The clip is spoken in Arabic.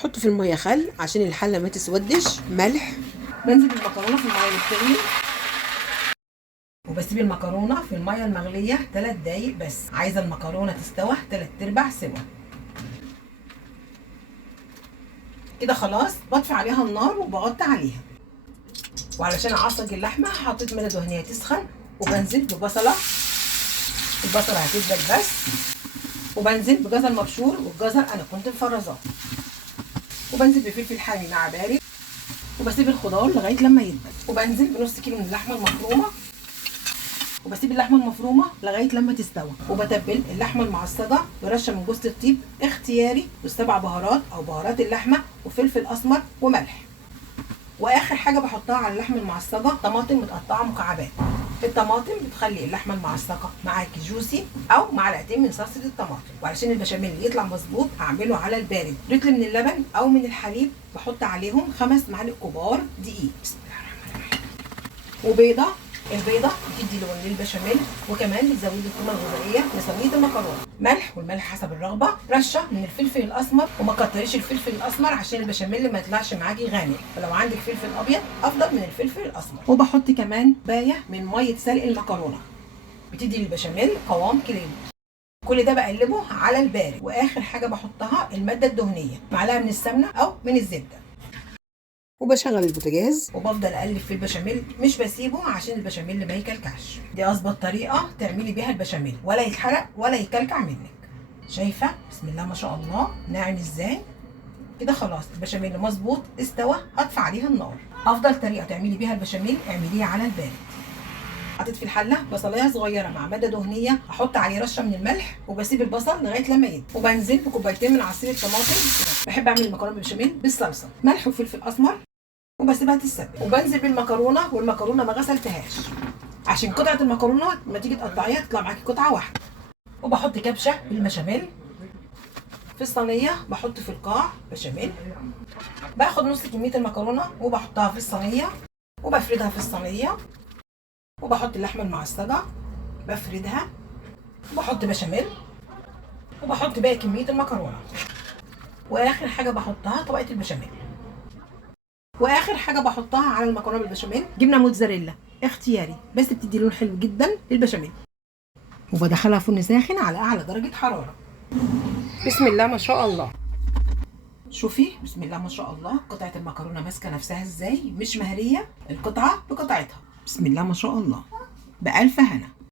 بحط في الميه خل عشان الحله ما تسودش، ملح، بنزل بالمكرونه في الميه اللي بتغلي وبسيب المكرونه في الميه المغليه 3 دقايق بس. عايزه المكرونه تستوى 3/4 سوا كده. خلاص بطفي عليها النار وبغطي عليها. وعلشان اعصج اللحمه حطيت ماده دهنيه تسخن وبنزل ببصله، البصله هتدبل بس، وبنزل بجزر مبشور، والجزر انا كنت مفرزاه، وبنزل بفلفل حامي مع بارد، وبسيب الخضار لغايه لما يدبل، وبنزل بنص كيلو من اللحمه المفرومه، وبسيب اللحمه المفرومه لغايه لما تستوي، وبتبل اللحمه المعصجه برشه من جوز الطيب اختياري و7 بهارات او بهارات اللحمه وفلفل اسمر وملح. واخر حاجه بحطها على اللحمه المعصجه طماطم متقطعه مكعبات. الطماطم بتخلي اللحمه المعصجه معاكي جوسي، او معلقتين من صلصه الطماطم. وعشان البشاميل يطلع مظبوط هعمله على البارد. لتر من اللبن او من الحليب بحط عليهم 5 معالق كبار دقيق. بسم الله الرحمن الرحيم. وبيضه، البيضه بتدي لون للبشاميل وكمان بتزود القيمه الغذائيه لصينيه المكرونه. ملح، والملح حسب الرغبه، رشه من الفلفل الاسمر، وما كتريش الفلفل الاسمر عشان البشاميل ما يطلعش معاكي غامق، فلو عندك فلفل ابيض افضل من الفلفل الاسمر. وبحط كمان بايه من ميه سلق المكرونه بتدي للبشاميل قوام كريمي. كل ده بقلبه على البارد. واخر حاجه بحطها الماده الدهنيه، معلقه من السمنه او من الزبده، وبشغل البوتاجاز وبفضل اقلب في البشاميل، مش بسيبه عشان البشاميل ما يكلكعش. دي اظبط طريقه تعملي بيها البشاميل، ولا يتحرق ولا يكلكع منك. شايفه بسم الله ما شاء الله ناعم ازاي كده. خلاص البشاميل مظبوط استوى، هطفي عليها النار. افضل طريقه تعملي بيها البشاميل اعمليها على البارد. حطيت في الحله بصلايه صغيره مع ماده دهنيه، احط عليه رشه من الملح وبسيب البصل لغايه لما يدبل، وبنزل بكوبايتين من عصير الطماطم. بحب اعمل المكرونه بالبشاميل بالصلصه، ملح وفلفل اسمر، وبسيبها تتسبك. وبنزل بالمكرونه، والمكرونه ما غسلتهاش عشان قطعه المكرونه لما تيجي تقطعيها تطلع معاكي قطعه واحده. وبحط كبشه بالبشاميل في الصينيه، بحط في القاع بشاميل، باخد نص كميه المكرونه وبحطها في الصينيه وبفردها في الصينيه، وبحط اللحمه المعصجه بفردها، وبحط بشاميل، وبحط باقي كميه المكرونه، واخر حاجه بحطها طبقه البشاميل. واخر حاجه بحطها على المكرونه بالبشاميل جبنه موتزاريلا اختياري، بس بتدي لون حلو جدا للبشاميل. وبدخلها فرن ساخن على اعلى درجه حراره. بسم الله ما شاء الله. شوفي بسم الله ما شاء الله قطعه المكرونه ماسكه نفسها ازاي، مش مهريه القطعه بقطعتها. بسم الله ما شاء الله، بألف هنا.